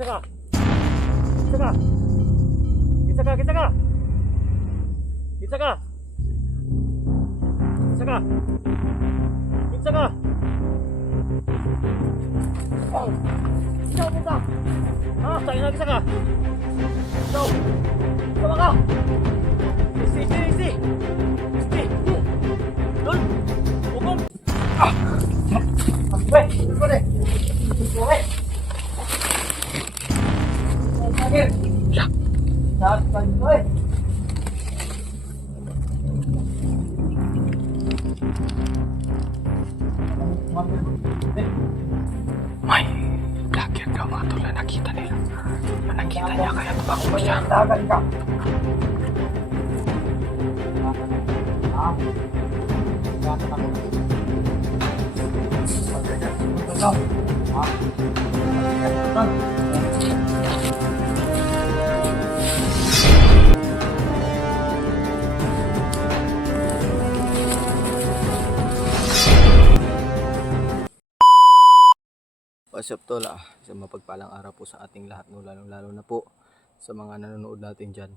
Kita ka! Kita ka! Kita ka! Kita ka! Kita ka! Kita ka! Kita ka! Oh! Ikaw mo ka! Ha? Tayo na kita ka! Ikaw! Ikaw ka! Easy! Easy! Easy! Doon! Hukom! Ah! Weh! Weh! Weh! Ya. Dapat boy. May vlogger daw mga tol na nakita nila. Nakita niya kaya tumakbo siya. Dagan ka. What's up tol, isang mapagpalang araw po sa ating lahat, no? Lalo na po sa mga nanonood natin dyan.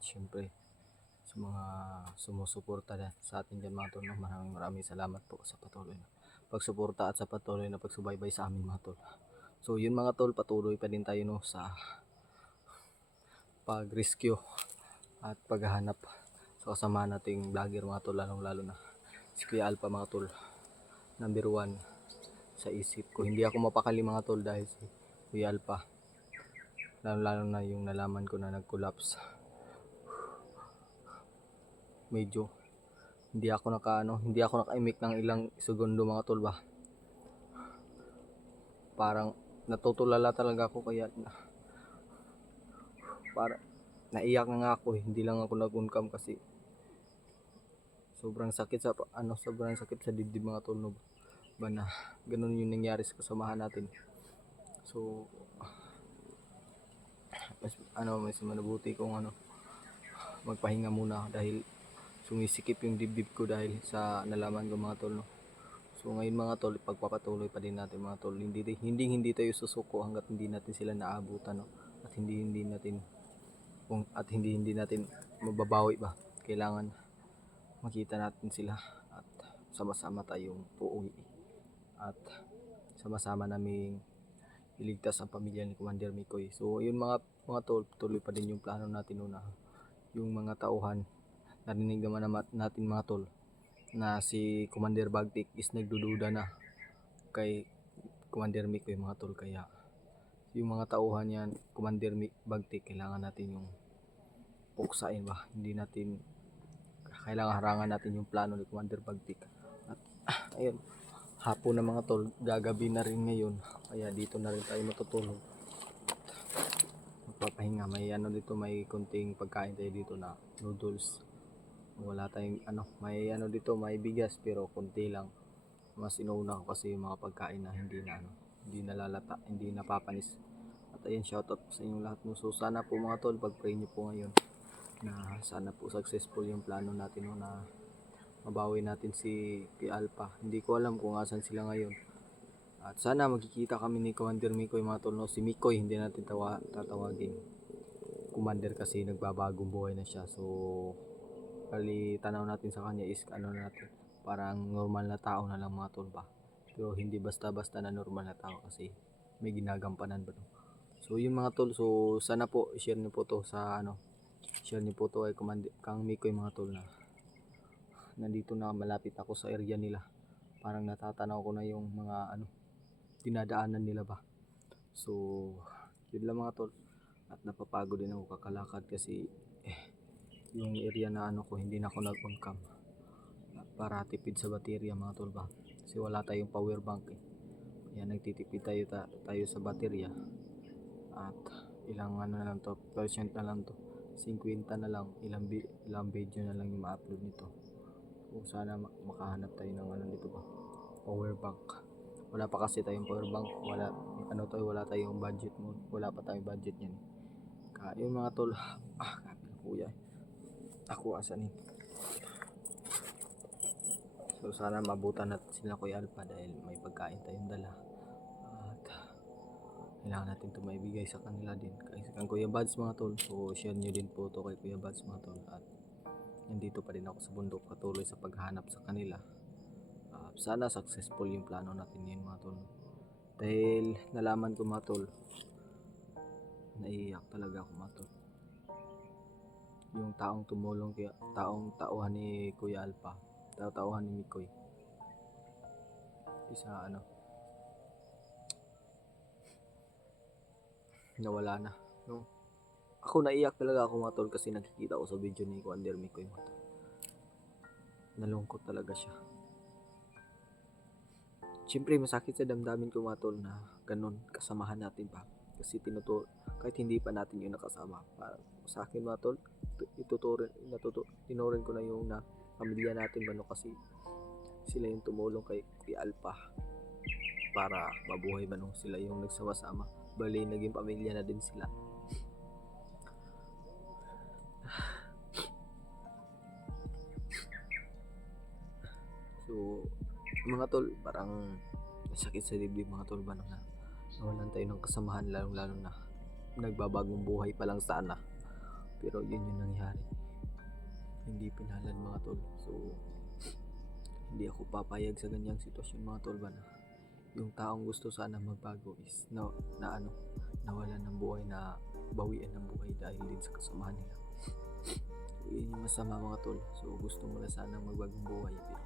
Siyempre sa mga sumusuporta sa atin dyan mga tol, no? Maraming salamat po sa patuloy na pagsuporta at sa patuloy na pagsubaybay sa amin mga tol. So yun mga tol, patuloy pa din tayo, no, sa pag-rescue at paghahanap sa kasama nating vlogger mga tol, lalo na si Kuya Alpha mga tol, number 1 sa isip ko. Hindi ako mapakali mga tol dahil si Kuya Alpha, lalo na yung nalaman ko na nag-collapse. Medyo hindi ako naka-imik ng ilang segundo mga tol ba. Parang natutulala talaga ako, kaya para naiyak na nga ako, hindi lang ako nag-uncam kasi sobrang sakit sa dibdib mga tol, no? Ba na ganun yung nangyari sa kasamahan natin. So mas mabuti kung magpahinga muna dahil sumisikip yung dibdib ko dahil sa nalaman ko mga tol, no? So ngayon mga tol, pagpapatuloy pa din natin mga tol. Hindi tayo susuko hangga't hindi natin sila naabutan, no? At hindi natin mababawi ba. Kailangan makita natin sila at sama-sama tayong uuwi at sama-sama naming iligtas ang pamilya ni Commander Mikoy. So yun mga tol, tuloy pa din yung plano natin noon, yung mga tauhan. Narinig naman natin mga tol na si Commander Bagtik is nagdududa na kay Commander Mikoy mga tol, kaya yung mga tauhan yan, Commander Bagtik, kailangan natin yung puksain ba. Hindi natin kailangan harangan natin yung plano ni Commander Bagtik. At ayun, hapon na mga tol, gagabi na rin ngayon, kaya dito na rin tayo matutulog. Magpapahinga, may konting pagkain tayo dito na noodles. Wala tayong may bigas pero konti lang. Mas inuuna ko kasi yung mga pagkain na hindi nalalata, hindi napapanis. At ayun, shoutout sa inyong lahat, no? So sana po mga tol, pag-pray nyo po ngayon na sana po successful yung plano natin, no, na mabawi natin si Alpha. Hindi ko alam kung asan sila ngayon. At sana magkikita kami ni Commander Mikoy mga tol, no? Si Mikoy hindi natin tatawagin Commander kasi nagbabagong buhay na siya. So kali tanaw natin sa kanya is natin, parang normal na tao na lang mga tol ba. Pero hindi basta-basta na normal na tao kasi may ginagampanan ba, no? So yun mga tol, so sana po share niyo po to kay Kang Mikoy mga tol, na nandito na, malapit ako sa area nila. Parang natatanaw ko na yung mga dinadaanan nila ba. So yun lang mga tol, at napapagod din ako kakalakad kasi yung area na ko, hindi na ako nag-on-cam para tipid sa baterya mga tol ba, kasi wala tayong power bank kaya nagtitipid tayo sa baterya. At ilang na lang to, percent na lang to, 50 na lang, ilang video na lang yung ma-upload nito. So sana makahanap tayo ng dito ba, power bank. Wala pa kasi tayong power bank, wala tayong budget mo, wala pa tayong budget yan. Kaya yung mga tol, kuya ako asanin. So sana mabutan natin sila Kuya Alpha dahil may pagkain tayong dala. At kailangan natin ito maibigay sa kanila din. Kasi kang Kuya Bads mga tol, so share nyo din po ito kay Kuya Bads mga tol. At nandito pa rin ako sa bundok patuloy sa paghahanap sa kanila. Sana successful yung plano natin ngayon mga tol. Dahil nalaman ko mga tol, naiiyak talaga ako mga tol. Yung taong tumulong, tauhan ni Kuya Alpha, tauhan ni Mikoy. Isa nawala na. No? Ako naiyak talaga ako mga tol kasi nakikita ko sa video ni Kuander Mikoy mga tol. Nalungkot talaga siya. Siyempre masakit sa damdamin ko mga tol na ganun kasamahan natin pa. Kasi kahit hindi pa natin yung nakasama. Parang sa akin mga tol, tinurin ko na yung pamilya natin ba no, kasi sila yung tumulong kay Alpha para mabuhay ba no, sila yung nagsama-sama. Bali naging pamilya na din sila. So mga tol, parang sakit sa dibdib mga tol ba no, na nawalan tayo ng kasamahan, lalo na nagbabagong buhay pa lang sana, pero yun yung nangyari, hindi pinahalan mga tol. So hindi ako papayag sa ganyang sitwasyon mga tol ba na yung taong gusto sana magbago is nawalan ng buhay, na bawian ng buhay dahil din sa kasamahan nila. So yun yung masama mga tol. So gusto mo na sana magbagong buhay, pero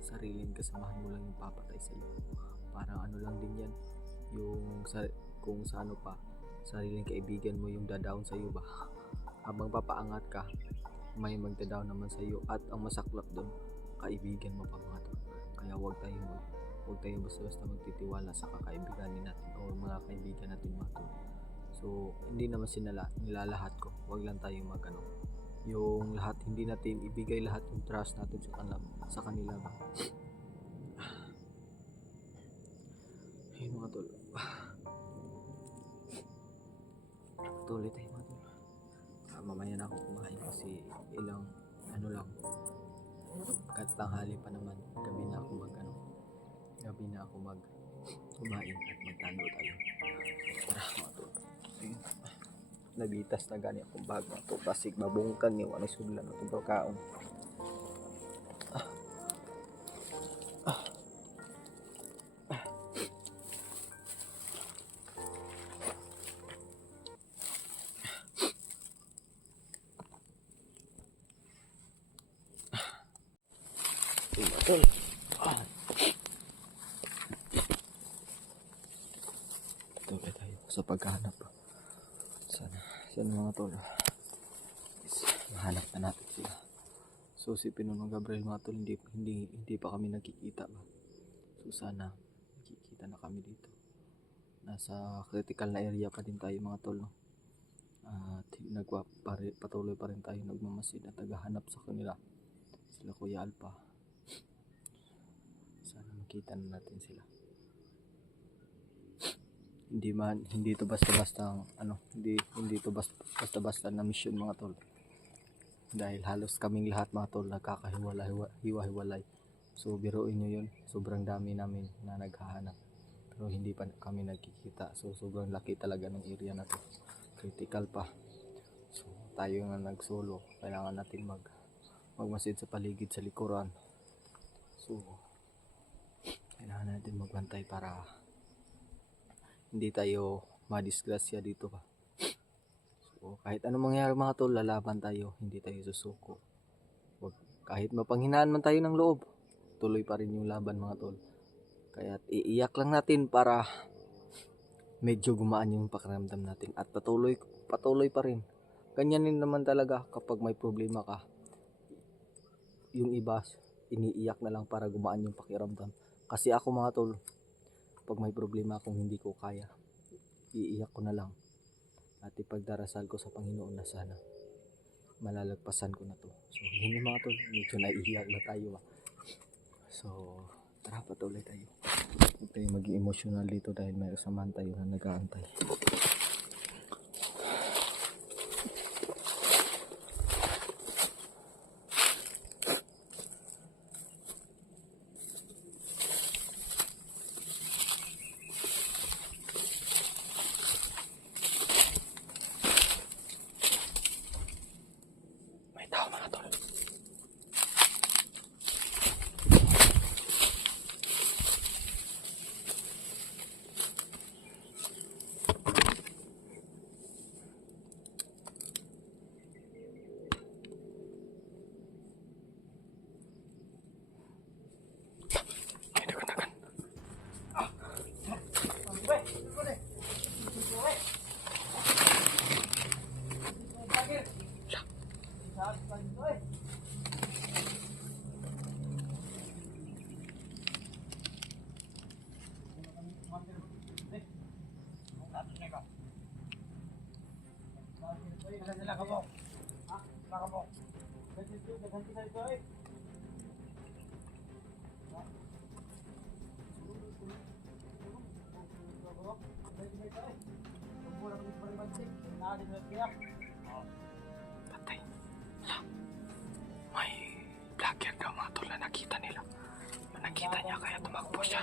sariling kasamahan mo lang yung papatay sa iyo. Parang lang din yan, yung kung sa pa, sariling kaibigan mo yung dadaon sa iyo ba. Habang papaangat ka, may magdadaon naman sa iyo, at ang masaklap doon, kaibigan mo pa mga tol. Kaya huwag tayo basta-basta magtitiwala sa kakaibiganin natin o mga kaibigan natin mga tol. So hindi naman nilalahat ko, huwag lang tayo yung lahat, hindi natin ibigay lahat yung trust natin sa kanila ba. Ayun mga tol, tuloy tayo mga tol. Mamaya na ako kumain kasi ilang lang, kahit tanghali pa naman, gabi na ako kumain at magtando tayo. Tara mga tol. Ayun, nabitas na gani akong bag mga tol, kasi mabungkang yung sudlan ng itong pagkaon. Mga tol, tuloy tayo sa paghahanap. Sana mga tol, mahanap na natin sila. So si Pinunong Gabriel mga tol, hindi pa kami nagkikita ba. So sana nakikita na kami dito. Nasa critical na area pa din tayo mga tol, no? At patuloy pa rin tayo nagmamasid at naghahanap sa kanila, sila Kuya Alpha. Sana makita na natin sila. Hindi to basta-basta hindi to basta-basta na mission mga tol. Dahil halos kaming lahat mga tol nagkakahiwa-hiwalay. So biruin nyo yun, sobrang dami namin na naghahanap, pero hindi pa kami nagkikita. So sobrang laki talaga ng area na to, critical pa. So tayo nga nagsolo, kailangan natin magmasid sa paligid sa likuran. So kailangan natin magbantay para hindi tayo madisgrasya dito pa. So kahit anong mangyari mga tol, lalaban tayo, hindi tayo susuko. Kahit mapanghinaan man tayo ng loob, tuloy pa rin yung laban mga tol. Kaya iiyak lang natin para medyo gumaan yung pakiramdam natin, at patuloy pa rin. Ganyan din naman talaga kapag may problema ka. Yung iba iniiyak na lang para gumaan yung pakiramdam. Kasi ako mga tol, pag may problema akong hindi ko kaya, iiyak ko na lang at ipagdarasal ko sa Panginoon na sana malalagpasan ko na to. So hindi mga tol, medyo naiiyak na tayo ba. So tara, patuloy tayo. Huwag tayo maging emotional dito dahil may kasamahan tayo na nag-aantay. ka mo. Ha? Wala ka mo. Ganti sa ito eh. Patay. May vlogger daw mga tol na nakita nila. Nakita niya kaya tumakbo siya.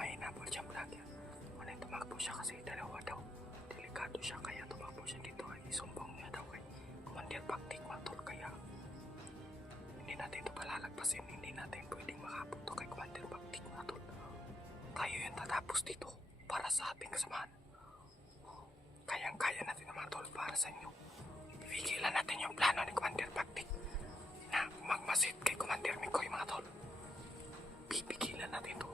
May hinabol siyang vlogger. Muna tumakbo siya kasi dalawa daw. Delikado siya kaya tumakbo siya dito. Isumbong niya daw kay Commander Baktik Matol. Kaya hindi natin ito palalagpasin. Hindi natin pwedeng makapunto kay Commander Baktik Matol. Tayo yung tatapos dito para sa ating kasamahan. Kayang-kaya natin naman tol para sa inyo. Pigilan natin yung plano ni Commander Baktik na magmasid kay Commander Mikoy mga tol. Pipigilan natin ito.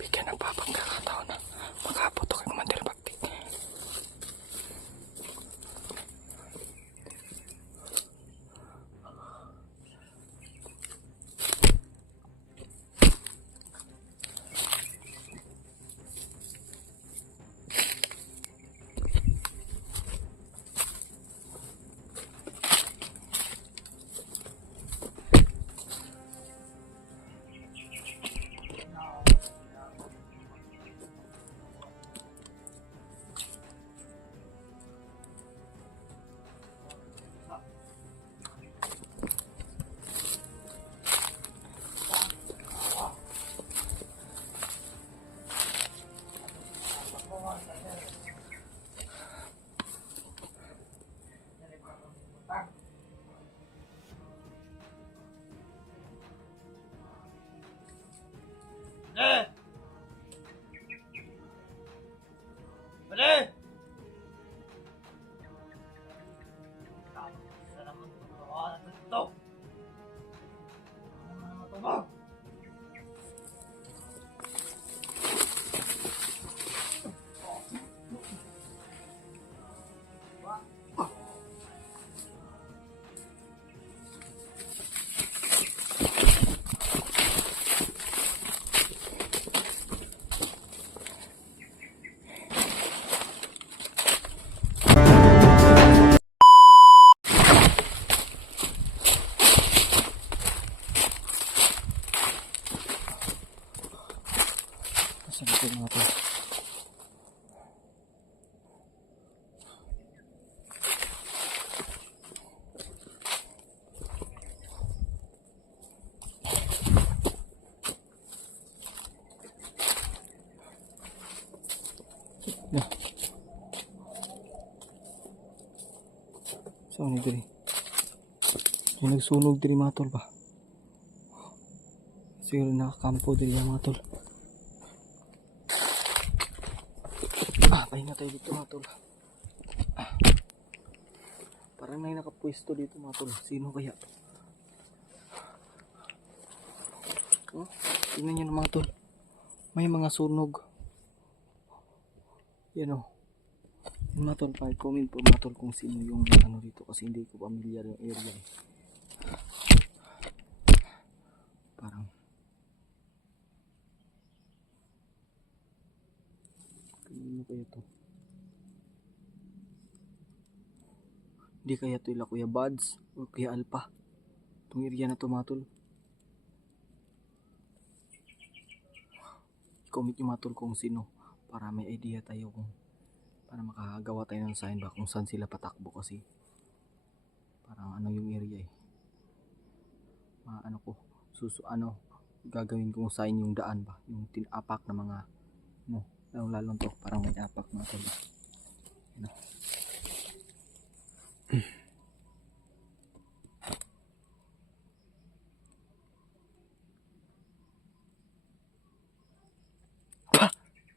Bigyan ng papagkakataon na makapot kay Commander Baktik. Sa naman ito. Ano naman ito ba? So, ni diri. Yung nagsunog diri mga tol ba? Siguro nakakampo diri mga tol. Pahinga tayo dito mga tol. Parang may nakapwesto dito mga tol. Sino kaya? Oh, tingnan nyo na mga tol. May mga sunog. Yan o. Yung mga tol, comment po mga tol kung sino yung ano dito. Kasi hindi ko familiar yung area eh. Parang kanino kaya to? Hindi kaya to ila Kuya Buds o Kuya Alpha. Itong area na to mga tol. Comment yung mga tol kung sino para may idea tayo kung para makagawa tayo ng sign ba kung saan sila patakbo kasi parang ano yung area eh. Ano ko gagawin kong sign yung daan ba yung tinapak na mga lalong to parang may apak mga tol.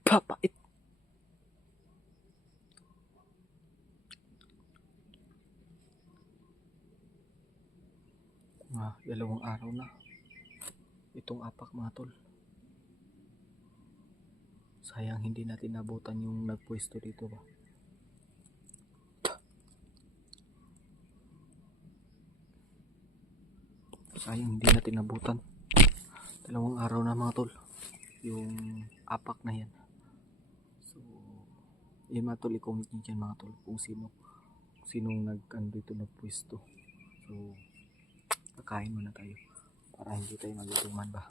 Papait. Dalawang araw na itong apak mga tol. Sayang hindi natin nabutan yung nagpwesto dito ba. Sayang hindi natin nabutan. Dalawang araw na mga tol yung apak na yan. So yun mga tol, i-comment nyo dyan mga tol kung sinong dito nagpwesto. So kakain muna tayo para hindi tayo magutuman ba.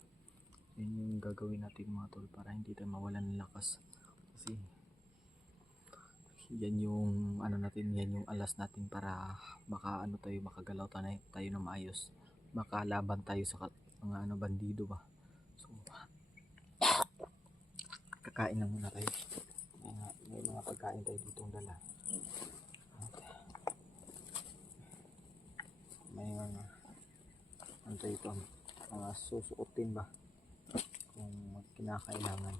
Yun yung gagawin natin mga tol para hindi tayo mawalan ng lakas kasi yan yung natin, yan yung alas natin para makagalaw tayo na maayos, makalaban tayo sa mga bandido ba. So kakain na muna tayo. May mga pagkain tayo ditong dala. May mga ito mga susuotin ba kung kinakailangan.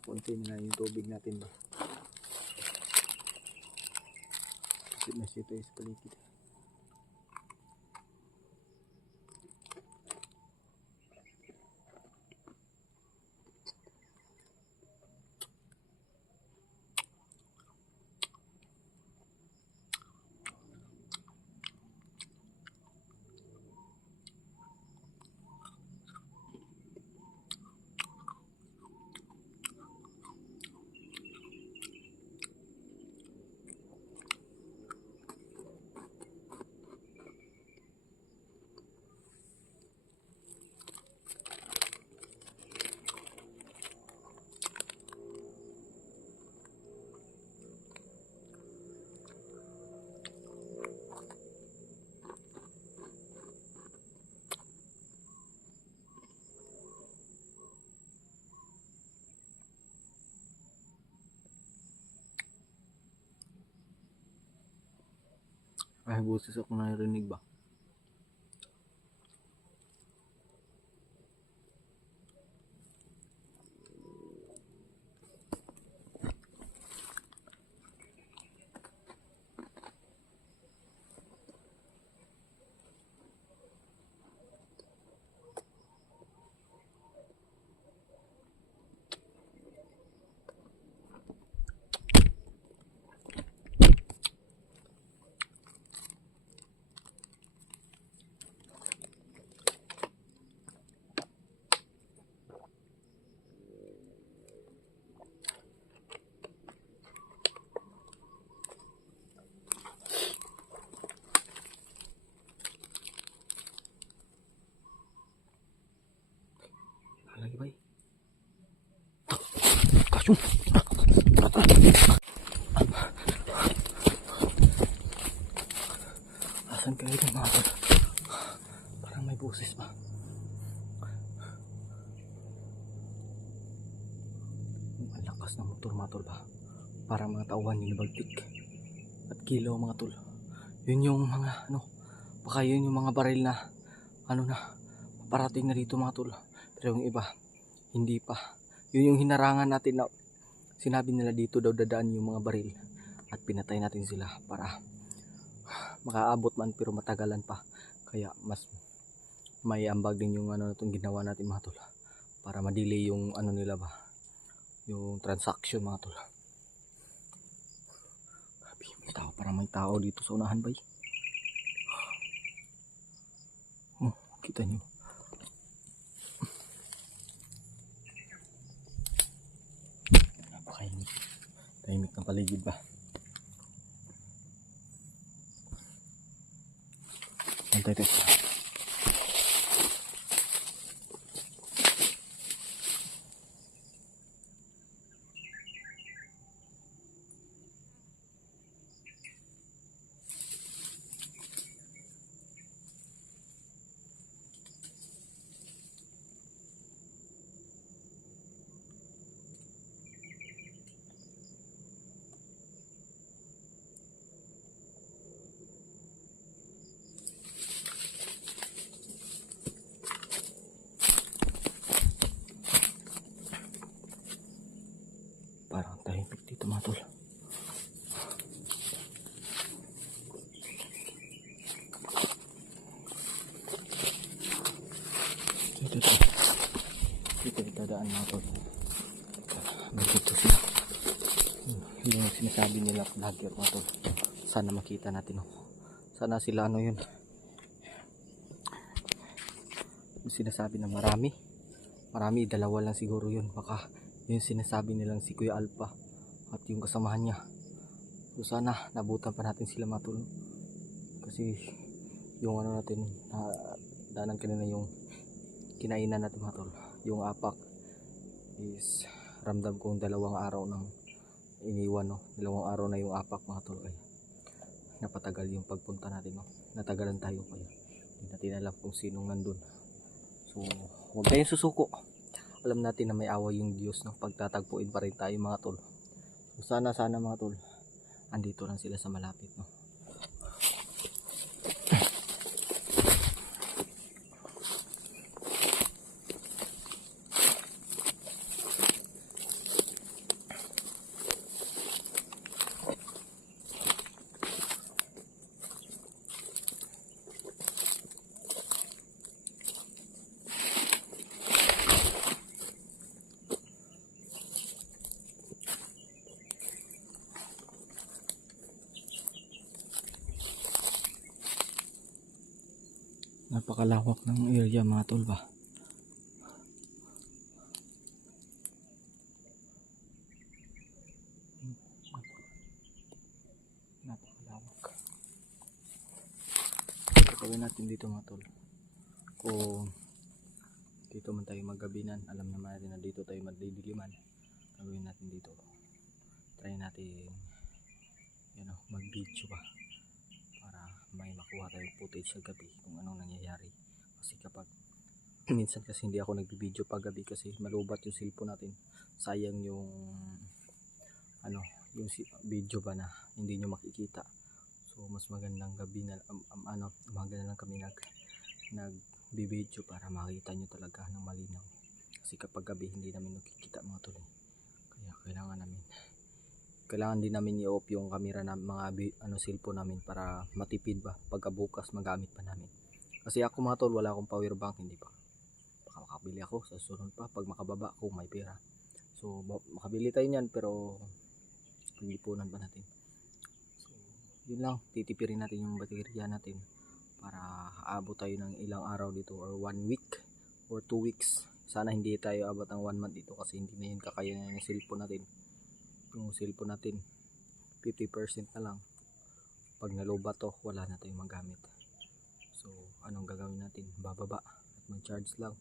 Konti na yung tubig natin ba kasi masih tayo sa paligid. Ay, buses ako narinig ba? Lagi bay. Kasum. Asan Kaya yung mga tol. Parang may boses pa. Ang lakas ng motor mga tol ba? Parang mga tauhan yung nabagtik. At kilo mga tol. Yun yung mga ano. Baka yun yung mga baril na ano na. Parating na dito mga tol. Pero yung iba. Hindi pa. Yun yung hinarangan natin na sinabi nila dito daw dadaan yung mga baril. At pinatay natin sila para makaabot man pero matagalan pa. Kaya mas may ambag din yung ano itong ginawa natin mga tol. Para ma-delay yung ano nila ba. Yung transaction mga tol. May tao, parang may tao dito sa unahan bay. Oh, kita nyo. Napakainit. Tahimik ng paligid ba. Antay tayo. Parang tahimik dito mga tol. Dito kita daan mga tol. Dito sila. Yung sinasabi nila vlogger mga tol. Sana makita natin oh. Sana sila ano yun. Yung sinasabi na marami. Marami, dalawa lang siguro yun. Baka yung sinasabi nilang si Kuya Alpha at yung kasamahan niya. So sana nabutan pa natin sila mga tol. Kasi yung ano natin danan kanina yung kinainan natin mga tol. Yung apak is ramdam kong 2 araw nang iniwan no. 2 araw na yung apak mga tol. Kaya napatagal yung pagpunta natin no. Natagalan tayo kaya hindi natin alam kung sinong nandun. So huwag tayong susuko. Alam natin na may awa yung Diyos no. Pagtatagpuin pa rin tayo mga tol. So sana mga tol andito lang sila sa malapit no. Napakalawak ng area mga tol ba. Napakalawak. Gawin natin dito mga tol. Kung dito man tayo maggabinan, alam naman natin na dito tayo magdidiliman. Gawin natin dito. Try natin mag video ba. Para may makuha tayong footage sa gabi kung anong nangyayari. Kasi kapag minsan kasi hindi ako nagbibideo pag gabi kasi malubat yung cellphone natin. Sayang yung yung video ba na hindi nyo makikita. So mas magandang gabi na umaga na lang kami nagbibideo para makita nyo talaga ng malinaw. Kasi kapag gabi hindi namin nakikita mga tol. Kaya kailangan din namin i-off yung camera na mga cellphone namin para matipid ba pagkabukas magamit pa namin. Kasi ako mga tol wala akong power bank, hindi pa. Baka makabili ako sa sunod pa pag makababa ako may pera. So makabili tayo niyan pero pag-ipunan pa natin. So yun lang, titipirin natin yung baterya natin para aabot tayo ng ilang araw dito or 1 week or 2 weeks. Sana hindi tayo abot ng 1 month dito kasi hindi na yun kakayanin ng cellphone natin. Yung cellphone natin 50% na lang. Pag nalubat to wala na tayong magamit. So anong gagawin natin? Bababa at mag-charge lang.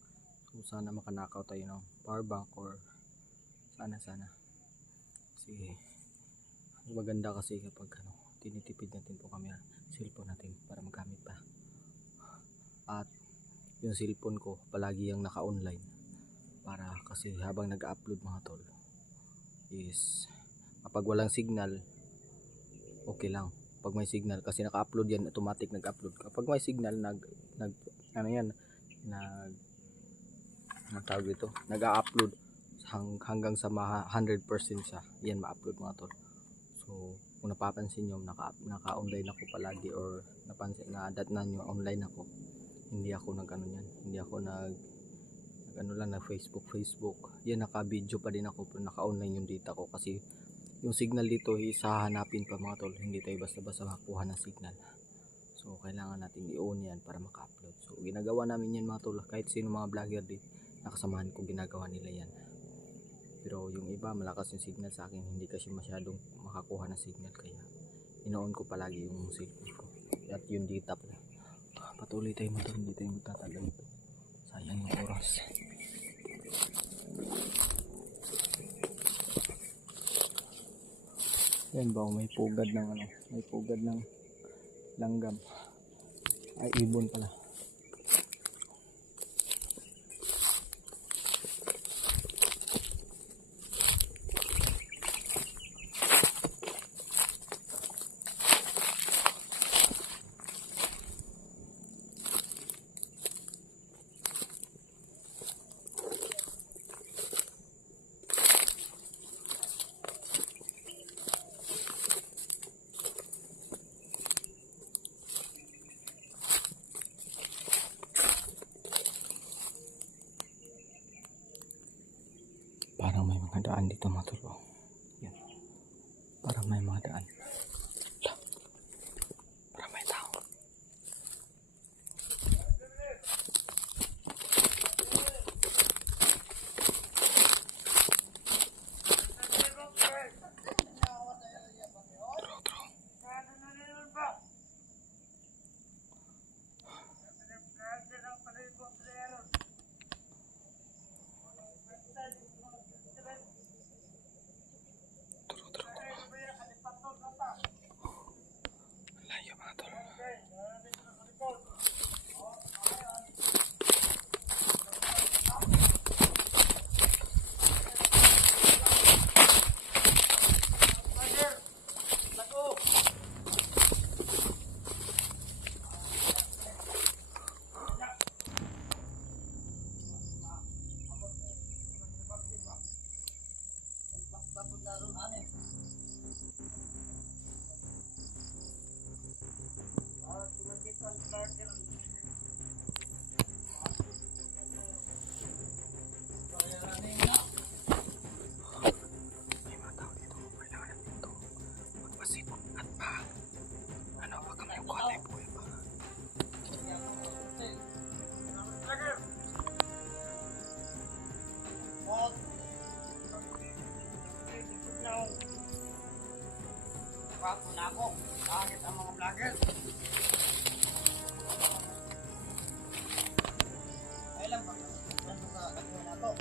So sana makanakaw tayo ng power bank or sana kasi maganda kasi kapag tinitipid natin po camera. cellphone natin para magamit pa. At yung cellphone ko palagi yung naka-online para kasi habang nag-upload mga tol is kapag walang signal okay lang. Pag may signal kasi naka-upload yan, automatic nag-upload. Kapag may signal ano yan, tawag dito, nag-upload hanggang sa 100% siya. Yan ma-upload mga tol. So kung napapansin nyo, naka-online ako palagi or napansin na datnan nyo online ako. Hindi ako nag-ano yan. Hindi ako nag-ano lang na Facebook. Yan, naka-video pa din ako pero naka-online yung data ko kasi yung signal dito is hahanapin pa mga tol. Hindi tayo basta-basta makakuha ng signal. So kailangan natin i-on yan para maka-upload. So ginagawa namin yan mga tol. Kahit sino mga vlogger din, nakasamahan ko ginagawa nila yan. Pero yung iba malakas yung signal sa akin. Hindi kasi masyadong makakuha ng signal. Kaya ino-on ko palagi yung cellphone ko. At yung data pala. Patuloy tayo mga tol. Hindi tayo magtatagal ito. Sayang yung oras. Yan ba, may pugad ng ano, may pugad ng langgam. Ay, ibon pala. Parang may mga daan dito mga tol. Oh. Yan. Parang may mga daan. Lah. Parang may tao. Layo mga tol. Wapo na ako. Bakit ang mga vlogger? Ay lang ba? Ano ka katuwa na ako?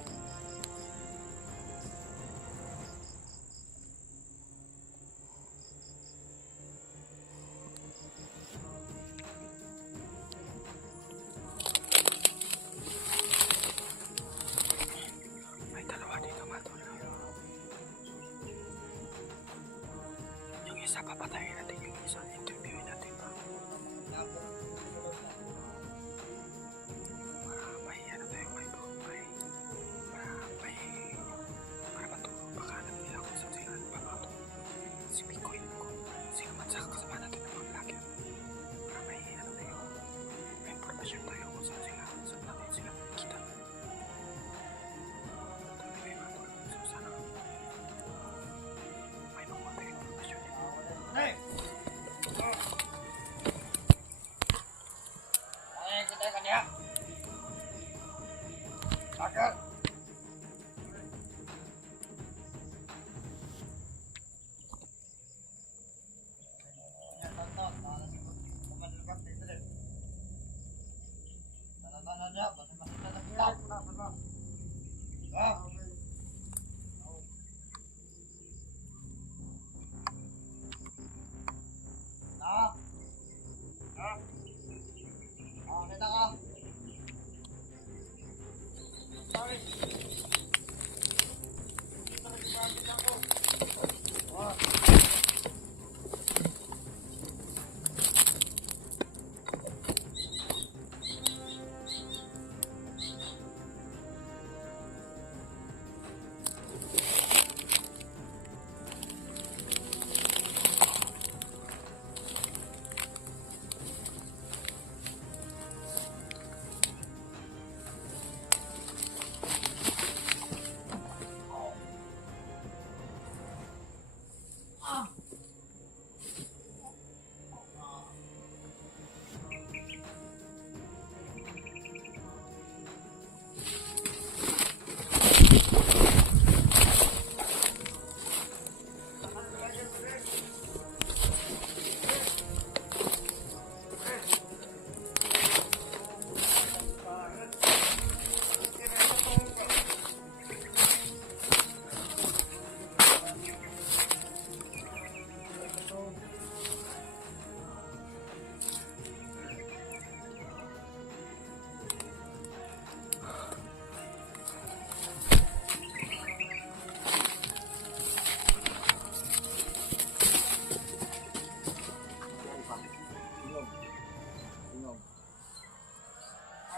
May dalawa dito mga tol. Yung isa papatayin natin, yung isa interviewin natin pa. Para may ano tayo, para matulog baka alam nila kung saan sila nagpapatol. Si Pikoy ko, sino man sa kasama natin ng mga vlogger. Para may ano tayo, may informasyon tayo kung saan natin sila kita. Tuloy mga tol, so sana may makuha tayo informasyon dito. Hey! Ay, kita kanya. Vlogger!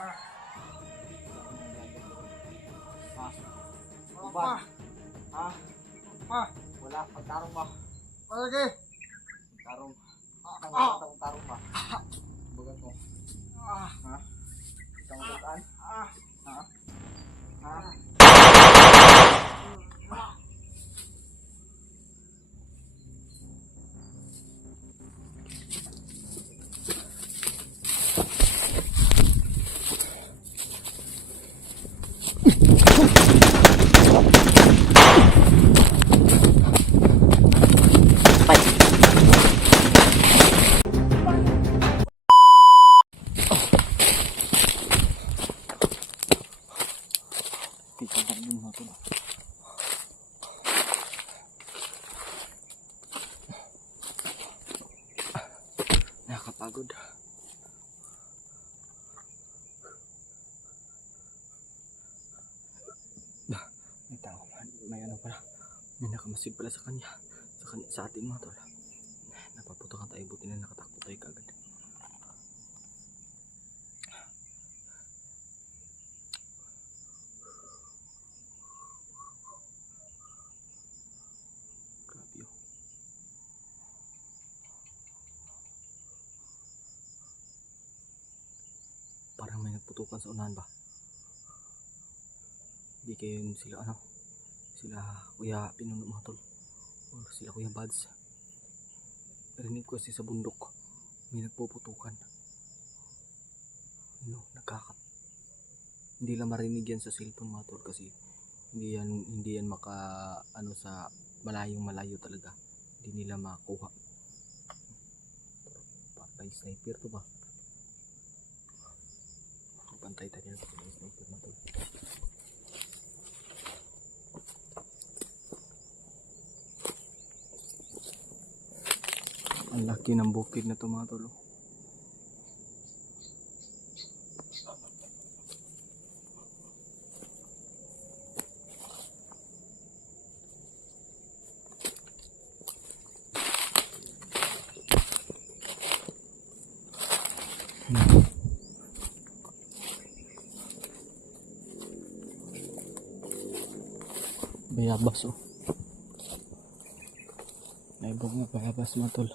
Iban. Ha? Wala. Pagtarong ba? Palagi. Tarong. Ang tarong ba? Bagat mo. Ha? Isang bagaan? Ha? Ha? Kita na yun mga tol. Nakakapagod. May tao. May ano pala. May nakamasid pala sa kanya. Sa atin mga tol. Napaputokan tayo. Buti na nakatakbo tayo kagad. Grabe oh. Parang may nagputukan sa unahan ba? Hindi kayo sila ano? Sila Kuya Pinuno mga tol. O sila Kuya Bads. Rinig ko kasi sa bundok. May nagpuputukan. Ano, hindi lang marinig yan sa cellphone mga tol kasi hindi yan maka ano sa malayo talaga. Hindi nila makuha. Patay sniper to ba? Pantay tayo ng sniper mga tol. Ang laki ng bukid na to mga tol. Bayabas oh. May bunga bayabas mga tol.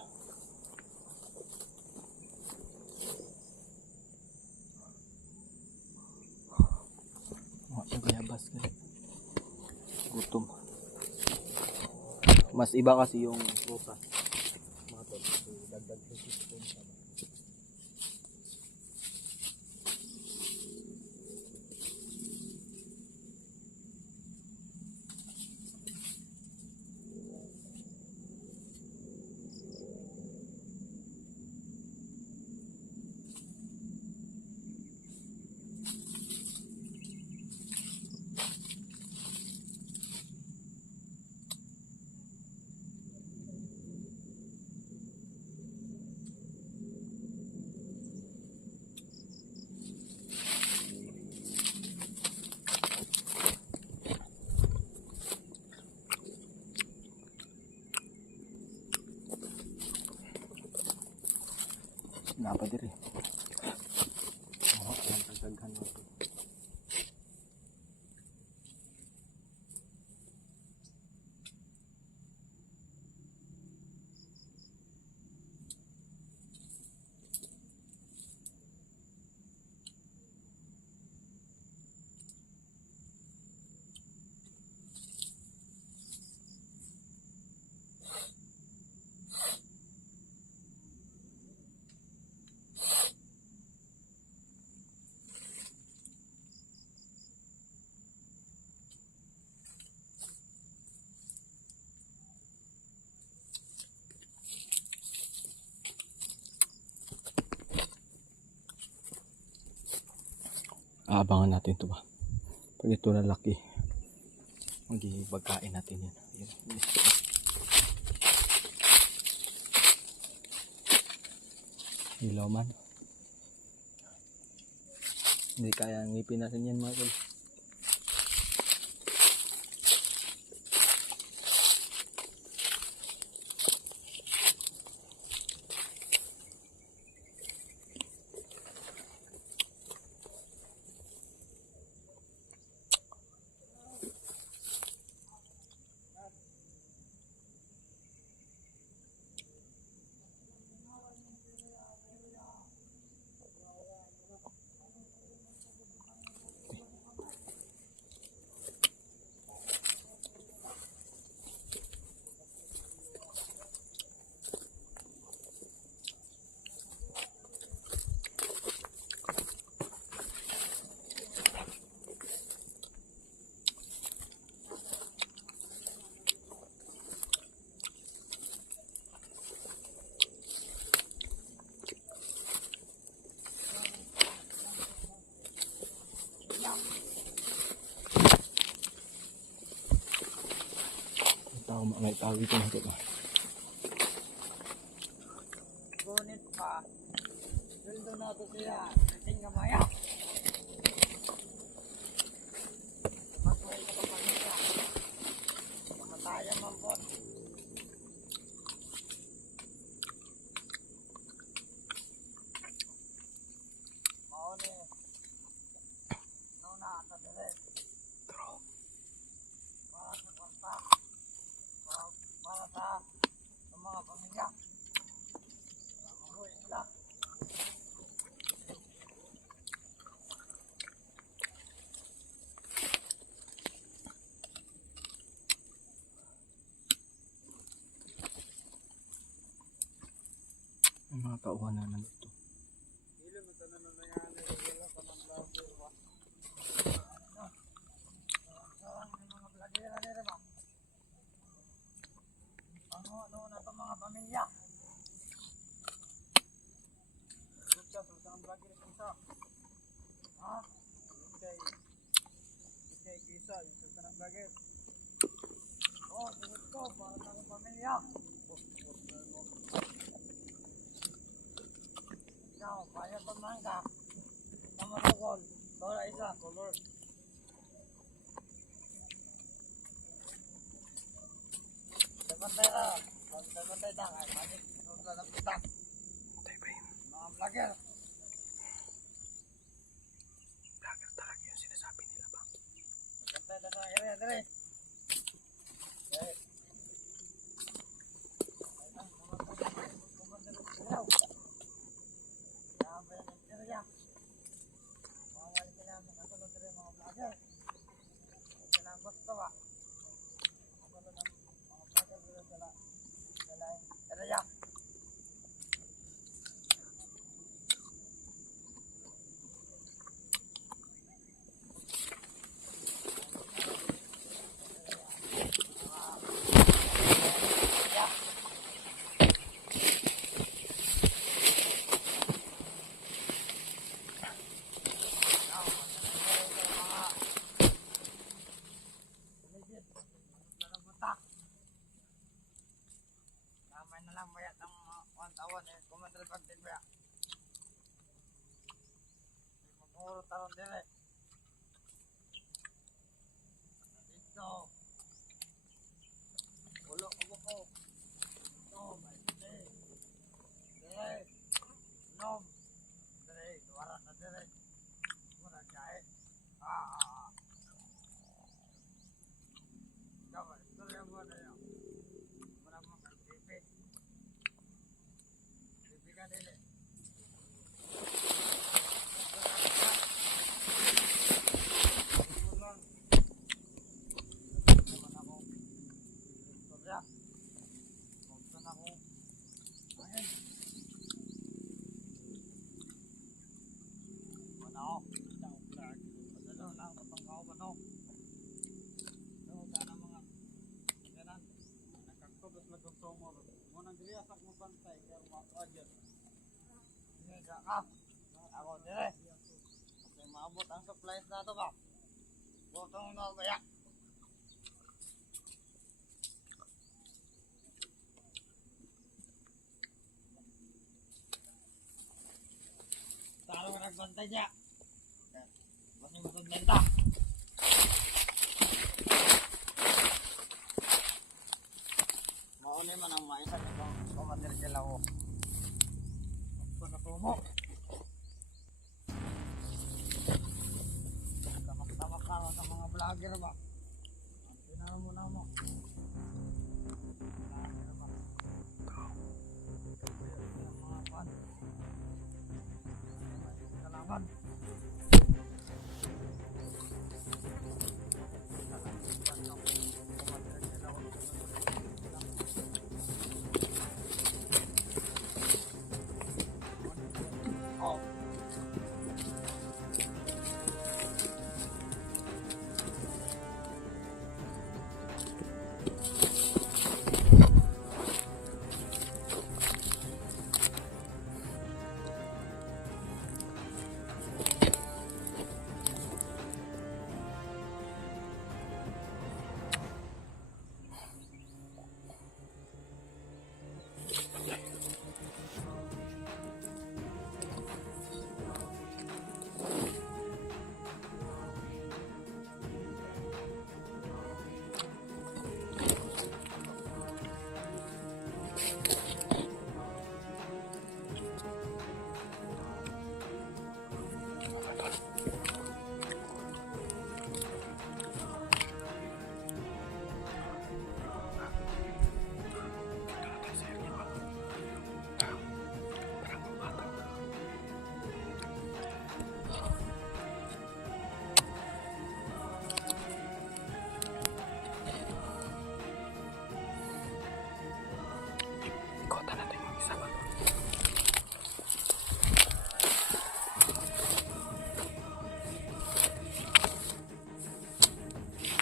Bayabas ka. Gutom. Mas iba kasi yung prutas. Mga tol. Dagdag sa napa diri. Oh, ang tagaghan mo to. Aabangan natin ito ba? Pag ito na laki, magiging pagkain natin yan. Hilaw man. Hindi kaya ngipin natin yan mga tol. May tawag ito na ito. Ngunit pa, sweldo na ito siya, ating gamaya. Pagkuhay ka pa pamilya, mamataya man po. Mauni, nauna ata dire. Para sa kwarta, para sa mga pamilya. Mabuhay sila. Ang mga tauhan na nandito. Ano na itong mga pamilya? Ha? Oh, sunod ko para sa akong pamilya. Ikaw, kaya pamahan ka. Tama sa call. Lola isa. Sabantay ka. Sabantay ka. Ay, manik. Sunod ka ng pitak. Tayo ba yun? Mga vlogger. Vlogger talaga yung sinasabi nila ba? Sabantay ka sa area. Dire. Okay. Namay na lang bayat ang 1,000 eh. Kumantal pagtin ba? Mag-urot taron dire. Dito. Ulo ko ko. Ito, may dire. Dire. Nom. Dire. Duwara na dire. Muna kaya. Kawan, ito yung mo na yun. Muna mo kang pipi. Pipi ka dili. Ulan. Naman ako. Istorya. Buksan ako. Ayun. Manaw. Isang vlog. Padalo lang kapangkaw manaw. Sana mga ganyan. Nakakubos na consumer. Munang diriyasak mo bantay. Kaya ma-audience. Hindi ka ka. Ako dire. Kasi maabot ang supplies na ito ba? Botong na baya. Talo ka nagbantay niya. Masing magbenta. Mauni man ang maisa ng kumandir sila ko. Pagkatumo. Tamak-tamak ka sa mga vlogger ba? Tinaro mo na mo. Vlogger ba? Yung mga fan. Kalaban. Oh. Ikotan natin yung isa ba?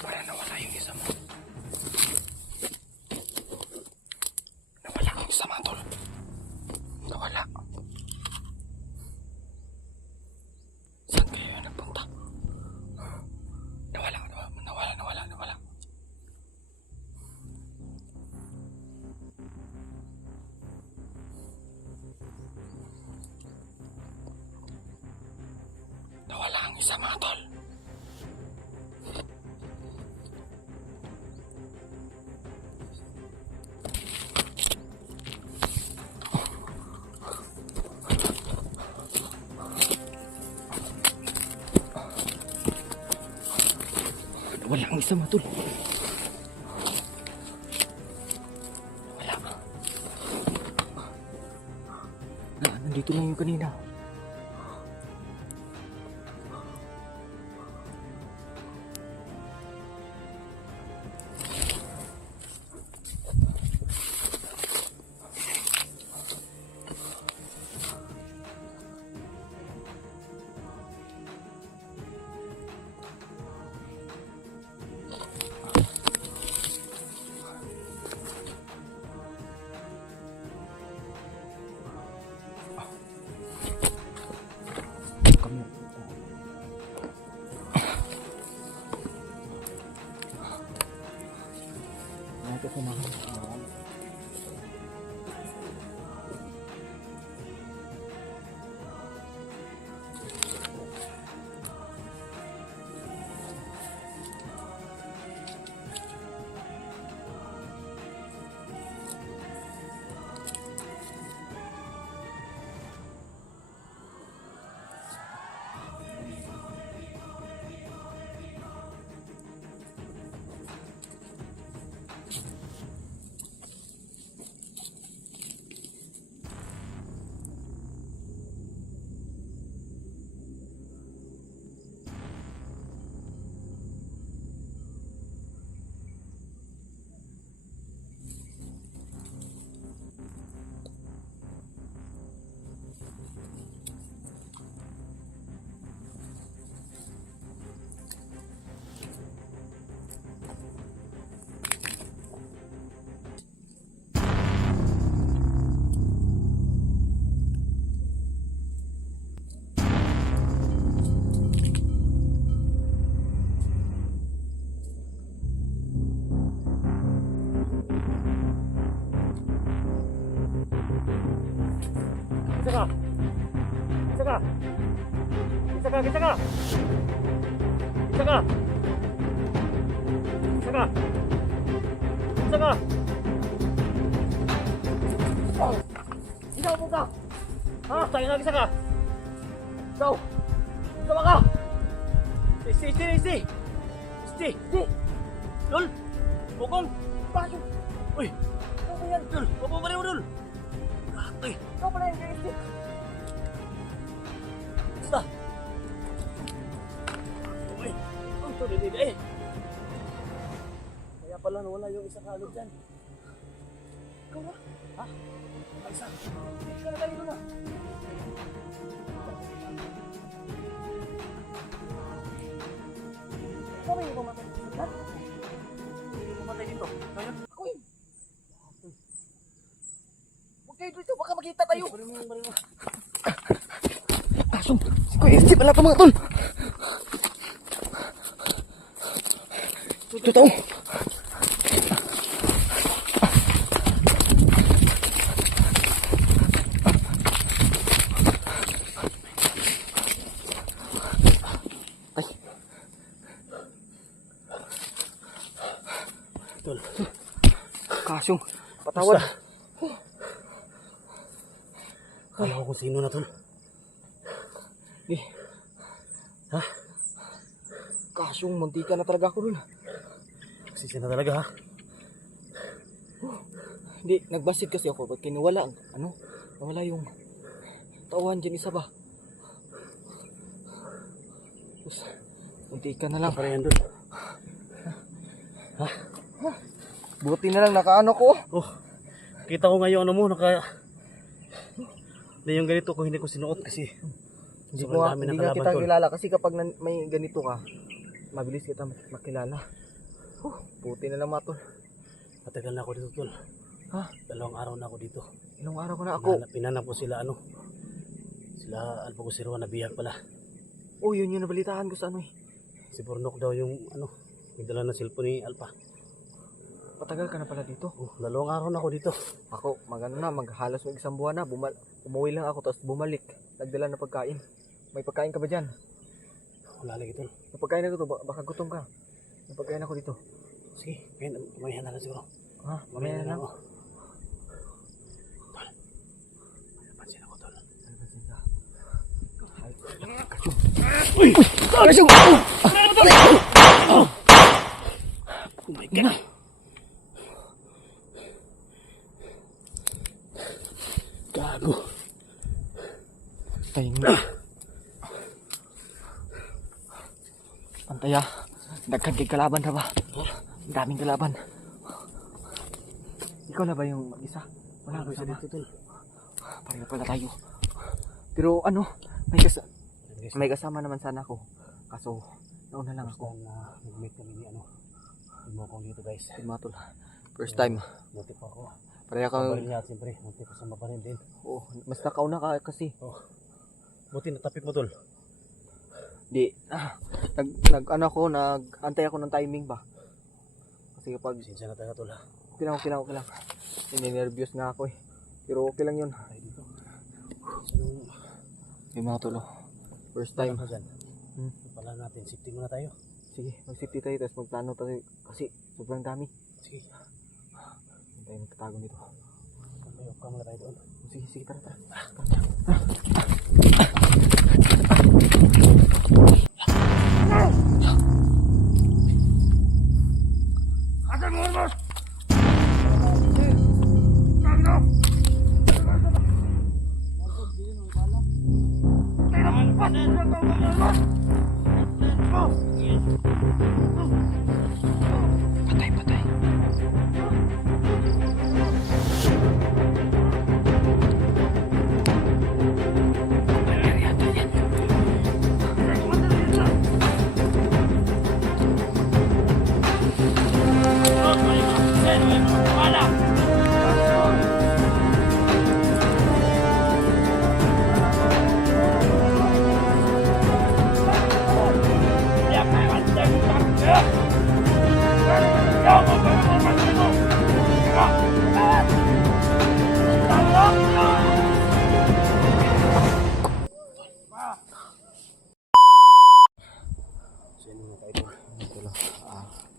Para nawala yung isa mo. Nawala ang isa mo, tol. Nawala. Saan kayo nagpunta? Nawala. Nawala ang isa, mga tol. Nawala ang isa, mga tol. Nawala. Nandito lang yung kanina. Ikaw po ka! Ha? Tayo na, isa ka! Ikaw! Isa ka! Isti! Dul! Bukong! Bakit? Uy! Ikaw ba yan? Dul! Bukong pa rin mo, Dul! Uy! Ikaw pala yan, Isti! Basta! Uy! Ang tulid eh! Kaya pala nawala yung isa kagad dyan. Ikaw na? Ha? May isa. Ikaw na tayo na. Ikaw ba yung pumatay dito? Ha? Yung pumatay dito? Kaya? Ako yun. Huwag kayo dito. Baka makita tayo. Bari mo. Asong. Si Kuya Erci pala ito mga tol. Totoo. Tol. Kasyong, patawad. Kala ko kung sino na, tol. Ha? Kasyong muntika na talaga ako dun. Sisi na talaga ha. Hindi, nagbasid kasi ako pag kinuwala ang nawala yung tauhan dyan isa ba. Tapos, muntika na lang. Para yan doon. Buti na lang nakaano ko. Oh, kita ko ngayon ano mo, na yung ganito ko hindi ko sinuot kasi Hindi sobrang ko dami ng hindi nga kalaban, kita tol. kilala kasi kapag may ganito ka, mabilis kita makilala. Buti na lang matol. Matagal na ako dito, tol. Ha? 2 araw na ako dito. Ilang araw ko na ako. Pinanap ko sila sila Alpa Kusiro na bihag pala. Oh, yun yung nabalitaan ko sa Si Bornok daw yung may dala ng cellphone ni Alpa. Patagal ka na pala dito. Oh, 2 araw na ako dito. Ako, maghalos mag isang buwan na. Umuwi lang ako tapos bumalik. Nagdala na pagkain. May pagkain ka ba dyan? Wala lagi, tol. May pagkain ako to, baka gutom ka. May pagkain ako dito. Sige, mamaya na lang siguro. Ha? Mamaya na lang. oh. Tol, napansin ako, tol. Ano ba sila? Oh my God. Gago. Tayo nga. Pantaya. Nagkantig kalaban na ba? Ang daming kalaban. Ikaw na ba yung mag-isa? Wala ka sama. dito, tol. Pareho pala tayo. Pero may kasama naman sana ako. Kaso, nauna lang First ako. time na nag-meet kami ni Timokong dito, guys. Matol. First time. Buti pa ako. Pareho kang... Mabaril niya, siyempre. Buti pa sa mabaril din. Oh, mas nakauna ka kasi. Buti natapik mo, tol. Di. Nag-antay ako ng timing ba? Kasi kapag... Pasensya na tayo, tol, ha. Okay lang. Ninervyos nga ako eh. Pero okay lang yun. Tayo dito. Yung mga tolo. First time. Ano dyan? Pala natin, safety muna tayo. Sige, mag-safety tayo tapos magplano tayo kasi sobrang dami. Sige. Hindi tayo magkatago nito. Tayo ka muna tayo doon. Sige, tara. Patay.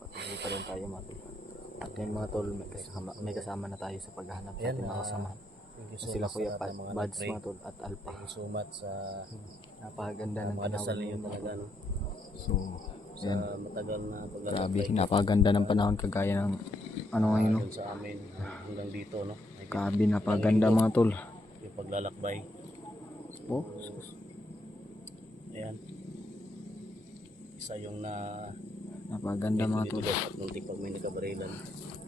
Patuloy pa rin tayo mga tol. At yan mga tol, may kasama na tayo sa paghahanap sa ating mga kasama. Sila Kuya Bads mga tol at Alpa. Thank you so much sa Napakaganda ng mga dasal panahon ninyo ngayon. talaga, no? So, Sa yan. matagal na Grabe, napakaganda ng panahon kagaya ng ngayon. No? sa amin hanggang dito, no? Grabe, napakaganda mga tol. Yung paglalakbay. Oh, Ayan. Isa yung napakaganda mga tol. Nuntik pag may nagkabarilan.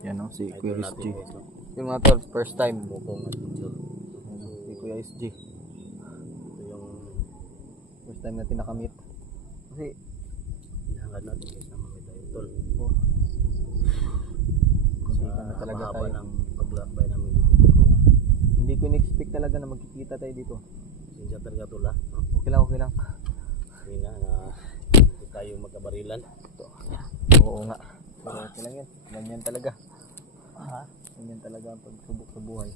Yan no, si Kuya Idol natin, SG. guys, no? Yung mga tol, first time. Bukong at picture. Si Kuya SG. Ito yung First time natin nakamit. Kasi, hinahangad natin guys na makita yung tol. oh, Sa na talaga mahaba tayo. ng paglakbay namin dito. Hindi ko in-expect talaga na magkikita tayo dito. Sinsya talaga tol, ha? No? Okay lang. Hindi na hindi tayo magkabarilan. Oo nga. Pero okay lang yan. Ganyan talaga. Ha? Ganyan talaga ang pagsubok sa buhay.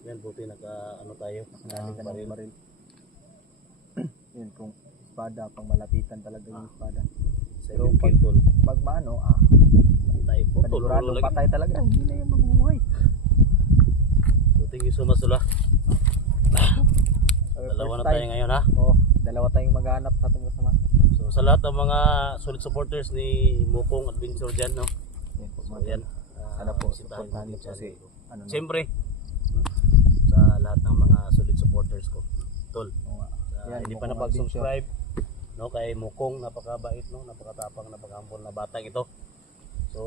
Yan, buti tayo. Marami ka ng baril. Yun, kung espada, pang malapitan talaga yung espada. Pero 7 pag, kill tol. pag maano, Pantay po. Tol, panigurado lagi. patay talaga. Hindi na yan mabubuhay. So, thank you so much tol, ha? Sa Dalawa na First time. tayo ngayon ha. Oh, dalawa tayong maghanap sa ating kasama. So sa lahat ng mga solid supporters ni Mukong Adventure dyan, no? Yan po, So mga yan. tol. Sana po, bisitahin supportahan natin niyo po si, channel ko. ano na. Siyempre, no? Sa lahat ng mga solid supporters ko. Tol, Oo nga. Yan, hindi pa Mukong napag-subscribe, no, kay Mukong, napakabait, no, napakatapang, napakahambol na batang ito. So,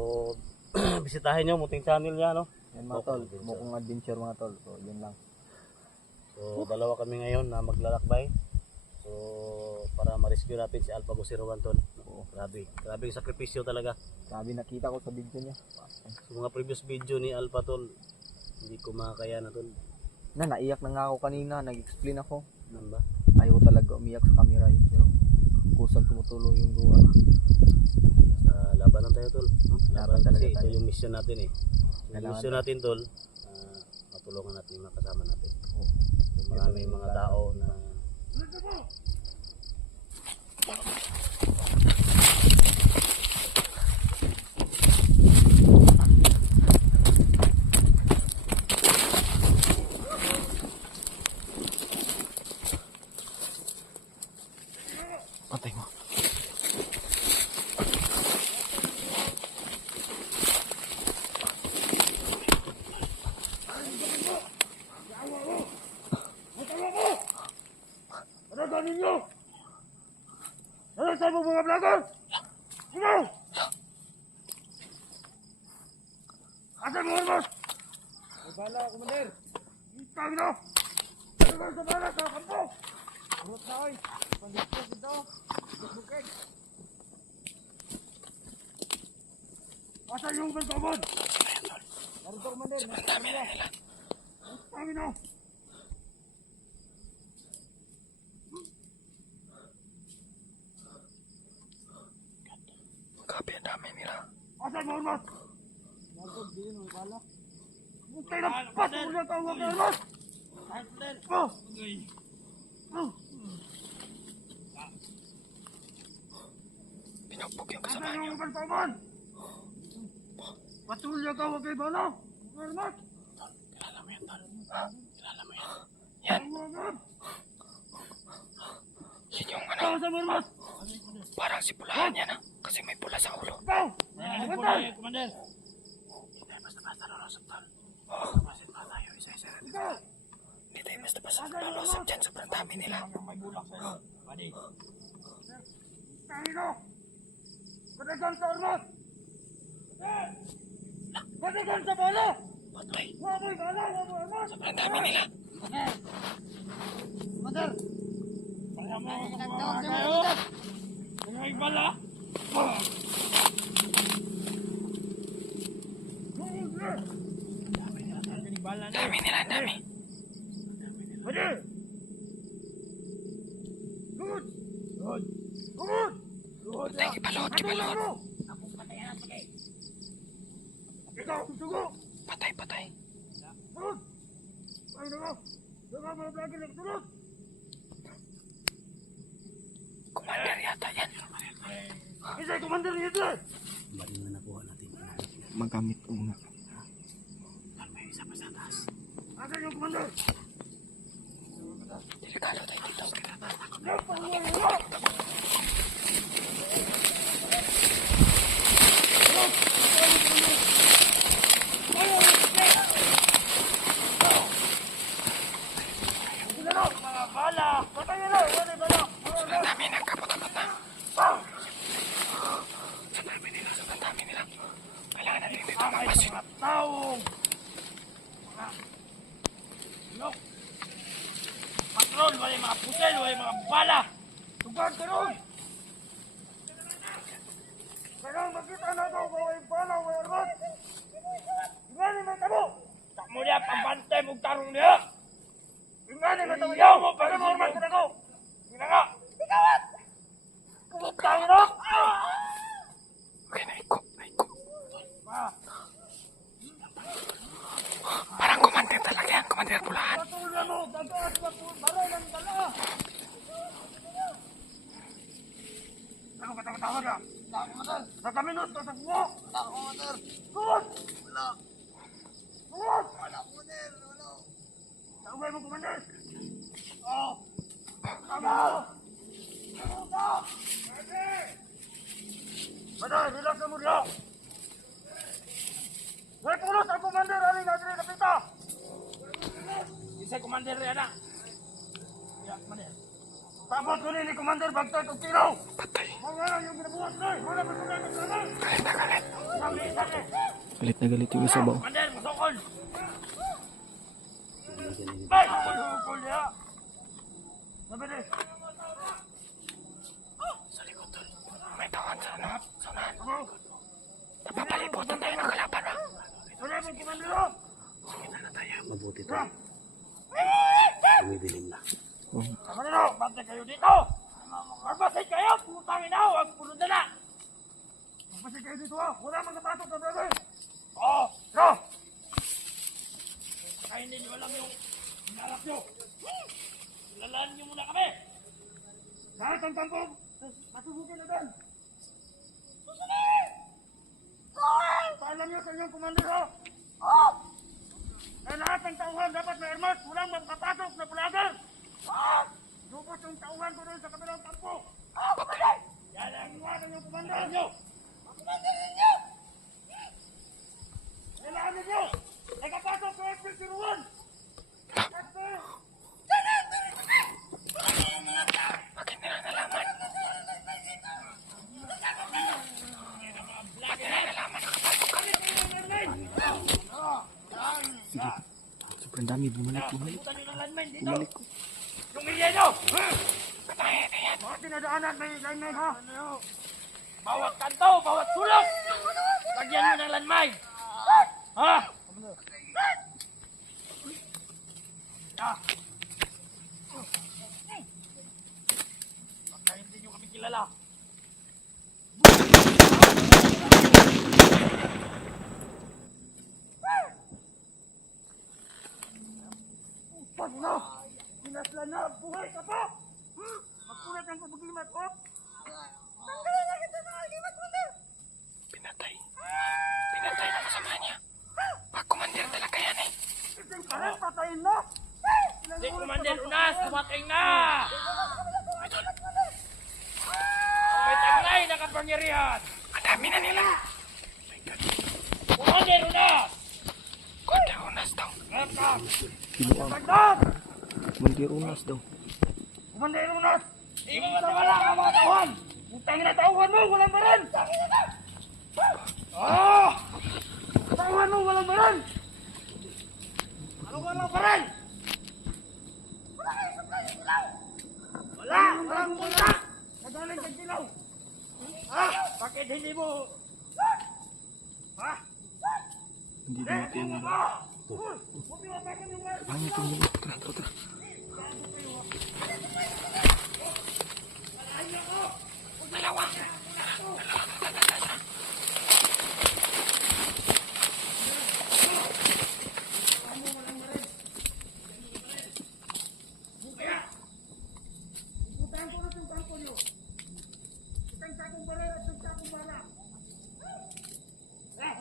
bisitahin nyo, muting channel niya, no. Yan mga tol, Mukong Adventure mga tol. So, yun lang. So, dalawa kami ngayon na maglalakbay. So, para ma-rescue natin si Alpha Go 01 tol. Oo. Grabe, grabe yung sakripisyo talaga. Sabi nakita ko sa video niya. Sa mga previous video ni Alpha tol, hindi ko makakaya na tol. Naiyak na nga ako kanina, nag-explain ako. Ano ba? Ayaw talaga umiyak sa camera yun. Pero kusang tumutuloy yung luha. Sa laban lang tayo tol. No? Laban Laban talaga kasi ito tayo. yung mission natin eh. Yung Kailangan mission natin tol, matulungan natin yung mga kasama natin. Oo. So, maraming mga tao na Patay mo. Ano ba ninyo? Ano sa mga vlogger? Ano? Asan mo, Hermos? May bala, Commander. Itang na! Ano ba sa bala sa kampo? Urot na, oy. Pandito dito. Bukbukig. Asan yung bentomon? Narito, Commander. Itang na! Kapi ang dami nila. Asan mo, Hermos? Nagod, di yun, may bala. Bukay na, pato na tawag ka, Hermos! Oh! Oh! Pinupog yung Asan yung bentomon? Patulya ka, wag kay bala! Hermos! Kilala mo yan, tol. Ha? Kilala mo yan. Yan. Yan yung ano. Asan mo, Hermos? Parang si pulahan yan ha. Kasi may pula sa ulo. Ikaw! Commander! Commander. Basta-basta lulusog, tol. Oo. Masin pa tayo. Isa-isa natin. Ikaw! Hindi tayo basta-basta lulusog dyan. Sobrang dami nila. May bulak sa'yo. Padi. Tangino! Padagan sa Hermos! Padagan sa bala! Patay. Wamoy bala! Wamoy Hermos! Sobrang dami nila. Commander! Para mo nagtawag kayo! May bala! Dami nila, dami. Pwede! Good! Good! Good! Good! Patay, ibalot, ibalot. Ako patayan na pagay! Ikaw, susugo! Patay, patay. Good! Ay, nako! Naka mga vlogger na katulog! Commander yata yan. Isa'y commander niya ito! Bali na nakuha natin. Magamit una. May isa pa sa taas. Asan yung commander? Delikado tayo dito. Mga bala! Patayin na! Wala bala! Sobrang dami na. Kapot-kapot na. Sobrang dami nila. Kailangan natin dito magpasin. Mga taong! Mga... Lok! Patrol! Wala mga pusil! Wala mga bala! Tugan ka nun! Kailangan makita na ito kung may bala o erot! Ingani may tabo! Tak mo niya pambantay mong tarong niya! Ingani may tabo! Iyaw mo! Pagka normal ka na ito! Ina nga! Ikawat! Kumutang na! Okay, naiko. Naiko. Ah! Parang commander talaga yan. Commander pulahan. Patuloy mo! Dagat! Baray ng dala! Ano ka tawag ka? Wala akong matal. Nakaminot ka sa buho! Wala akong matal. Good! Wala. Good! Wala akong matal. Wala. Taugay mo, commander! Oo. Baday, relax na mo diha. Wala pulos ang commander aling adre kapita. Isa commander yan na. Ya, commander. Tapos ko ni commander bagtay og tiro. Patay. Mga yung ginabuhat na. Wala pa sa mga sana. Galit na galit. Sabi sa akin. Galit na galit yung isa ba? Commander, musokol. Ay, musokol ya. Sabi din. Sa likod doon. May tawan sa ano? Sa unahan. Napapalibutan tayo ng kalaban ba? Wala mo commander. Sige na tayo. Mabuti to. Umidilim na. Commander, bantay kayo dito. Magbasay kayo, putang ina, ang puno na na. Magbasay kayo dito ha. Wala mang napatok na brother. Oo, bro. Kaya hindi nyo alam yung hinarap nyo. Lalaan nyo muna kami. Lahat ang tampong, masubukin na doon. Susunod! Paalam nyo sa inyong commander ha. Na lahat ng tauhan dapat may armas, walang magpapatok na pulagar. Lubos yung tauhan ko doon sa kabilang kampo. Yan ang iwanan yung commander nyo. Commander ninyo! Kailangan ninyo! Nagpapasok sa FP01! Bakit nila nalaman? Bakit nila nalaman nakapasok ka? Sige. Sobrang dami. Bumalik. Bumalik ko. Yung milya nyo! Katayin na yan. Mga dinadaanan may landmine ha! Bawat kanto, bawat sulok! Lagyan mo ng landmine! Ha? Baka hindi nyo kami kilala. Upang na! Pinaslan na! Buhay ka pa! Magpulat ang paglimat, op! Tanggalin na kita sa alimat mo na! Pinatay. Pinatay na kasama niya. Pag-commander talaga yan eh. Isang karet, patayin na! Si Commander Unas, kumating na! May taglay na kapangyarihan! Ang dami na nila. Commander Unas! Commander Unas daw. Rekam! Binuang. Tagdag! Commander Unas daw. Commander Unas! Di mo matawala ang mga tauhan! Utang na tauhan mo, walang baran! Ah! Tauhan mo, walang baran! Ano walang baran? Wala! Walang punta! Nagaling kang dilaw! Ha? Bakit hindi mo? Ha? Hindi dumating yan. Banyak yung nila. Tara. Dalawa.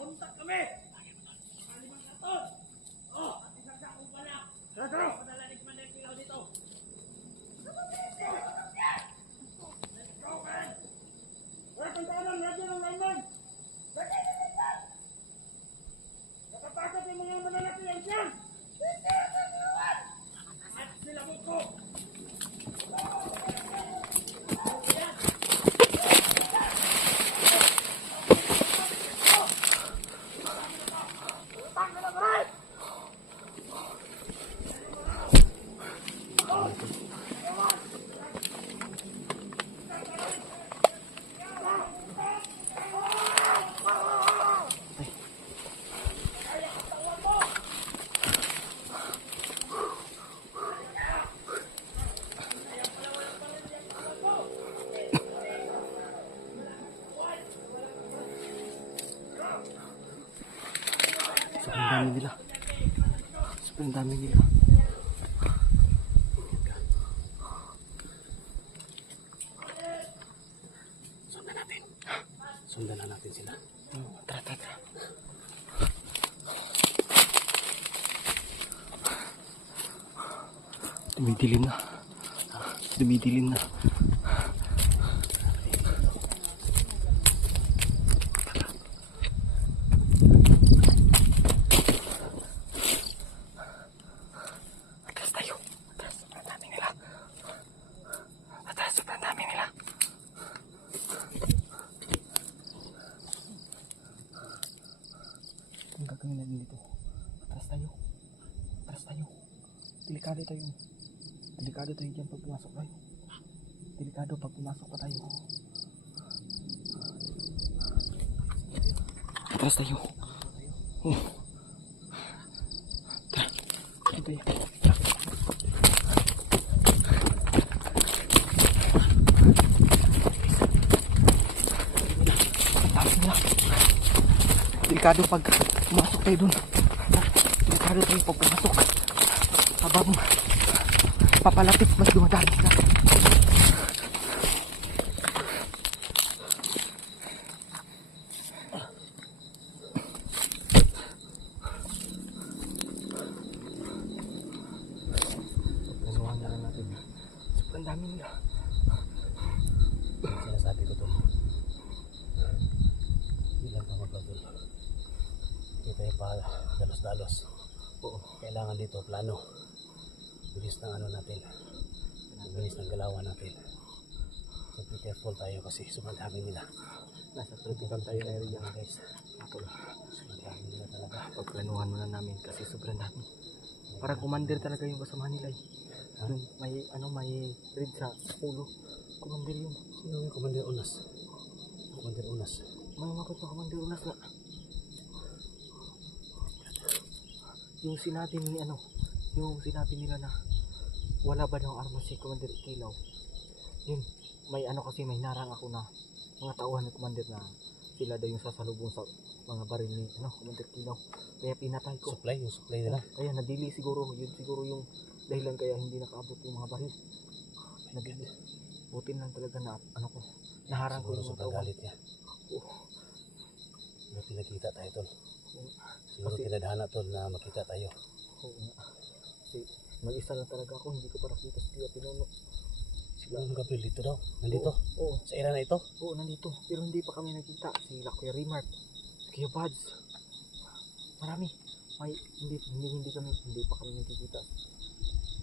Huntak kami! Kalimang katon! Oh! Isang sakong bala! Tara! Padala ni Commander Pilaw dito! Wala kang tahanan! Lagyan ng layman! Nakapasok yung mga malalaki yan dyan! At sila mo ko! Sobrang dami nila. Sundan na natin sila. Tara. Tumidilim na. Dumidilim na. Atras tayo. Atras. Sobrang dami nila. Atras. Sobrang dami nila. Ang gagawin natin dito. Atras tayo. Atras tayo. Delikado tayo. Delikado tayo dyan pag pumasok tayo. Delikado pag pumasok pa tayo. Atras tayo. Tara. Ito yan. Tapos na. Delikado pag pumasok tayo dun. Delikado tayo pag pumasok. Habang papalapit mas dumadami sila. Nanuhan na lang natin. Sobrang dami nila. Yung sinasabi ko to. Ilan pa magpagod. Hindi tayo pa dalos-dalos. Oo. Kailangan dito plano. Bilis ng ano natin. Bilis ng galawan natin. So be careful tayo kasi sumadami nila. Nasa critical tayo na rin yan guys. Sumadami nila talaga. Pagplanuhan muna namin kasi sobrang dami. Parang commander talaga yung kasama nila eh. Yung may red sa ulo. Commander yun. Sino yung Commander Unas? Commander Unas. May makot na Commander Unas na. Yung sinabi nila na wala ba daw armas si Commander Kilaw. Yun, may may narang ako na mga tauhan ni Commander na sila daw yung sasalubong sa mga baril ni Commander Kilaw. Kaya pinatay ko. Yung supply nila. Kaya nadili siguro, yun siguro yung dahilan kaya hindi nakaabot yung mga baril. Nadili. Butin lang talaga na naharang ko Siguro yung mga sobrang tauhan. galit niya. Siguro pinakita tayo tol. Siguro Kasi- tinadhana tol na makita tayo. Oo nga. Kasi mag-isa lang talaga ako, hindi ko pa nakita si Kuya Pinuno. Siguro ang Gabriel dito daw. Nandito. Oo, Sa era na ito. oo, nandito. Pero hindi pa kami nakita. Sila Kuya Rimart, si Kuya Buds. Marami. Hindi pa kami nakikita.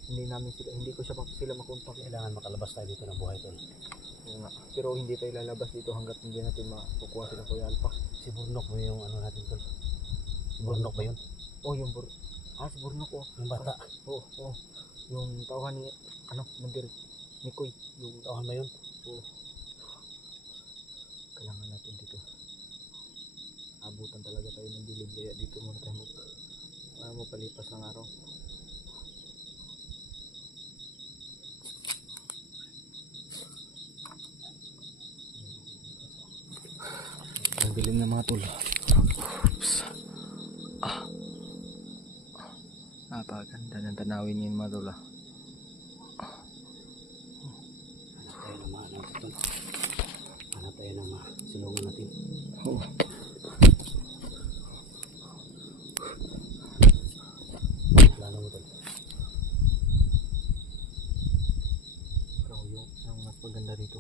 Hindi ko sila makontak. Kailangan makalabas tayo dito ng buhay tol. Oo nga. Pero hindi tayo lalabas dito hanggat hindi natin makukuha sila Kuya Alpha. Si Burnok mo yung ano natin tol. Si Burnok ba yun? Oh, si Burnok oh. Yung bata. Oo, oo. Yung tauhan ni Mandir ni Koy. Yung Tauhan ba yun? oo. Kailangan natin dito. Abutan talaga tayo ng dilim kaya dito muna tayo mapalipas ng araw. Ang dilim na mga tol. Oops. Napakaganda ng tanawin yun mga tol. Hanap tayo ng mga tol. Hanap tayo ng mga silungan natin. Oo. Plano mo tol. Pero yung mas maganda dito.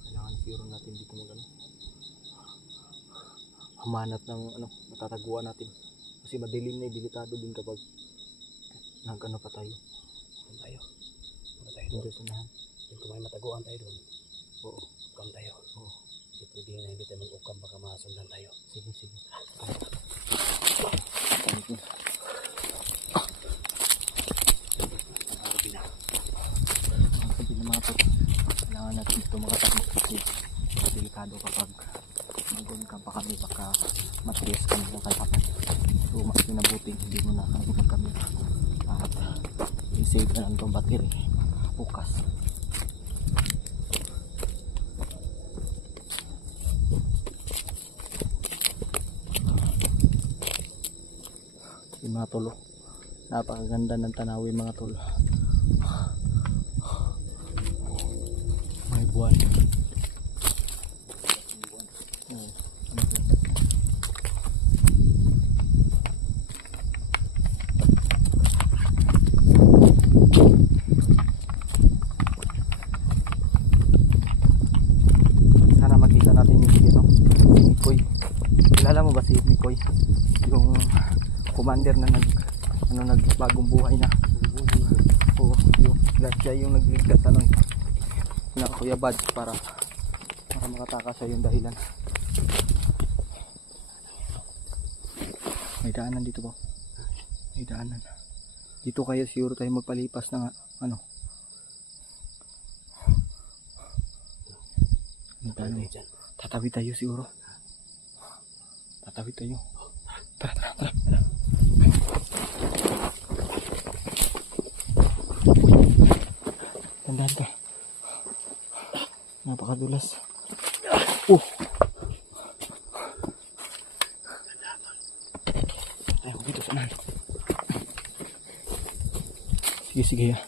Kailangan siguro natin dito humanap ng matataguan natin. Kasi madilim na delikado din kapag pa tayo. Doon tayo. Doon tayo Hindi doon. sa nahan. Kung may mataguan tayo doon. Oo. Ukam tayo. Oo. Hindi pwede na hindi tayo mag-ukam baka masundan tayo. Sige. Sabi ng mga to, kailangan natin ito makatakot kasi delikado kapag mag-on ka pa kami baka matrias kami ng kalpakan. So mas pinabuting hindi mo na kapag kami at i-save na lang itong battery bukas. Yung mga tulo, napakaganda ng tanawin mga tulo. May buwan. si Mikoy, yung commander na nagbagong buhay na. Oo, siya yung nagligtas na Kuya Bads para makatakas siya yung dahilan. May daanan dito ba? May daanan. Dito kaya siguro tayo magpalipas ng tatawid tayo siguro. Tatawid tayo. Tara. Tandaan ka. Napakadulas. Ayaw ko dito sana. Sige ya.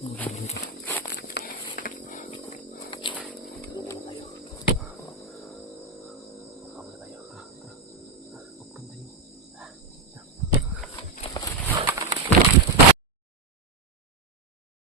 Dito.